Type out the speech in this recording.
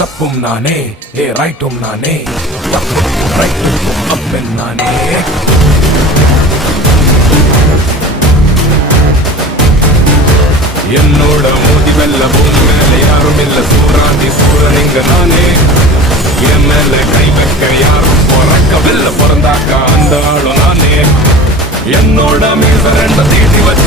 தப்பும் நானே ரைட்டும் நானே ரைட்டுக்கும் அப்பன் நானே என்னோட மோதி வெல்ல பூமி மேல யாரும் இல்ல சூராண்டி சூரனிங்க நானே என் மேல கை வைக்க யாரும் பிறக்கவில்ல பிறந்தாக்கா அந்த ஆளும் நானே என்னோட மீச ரெண்ட தீட்டி வச்ச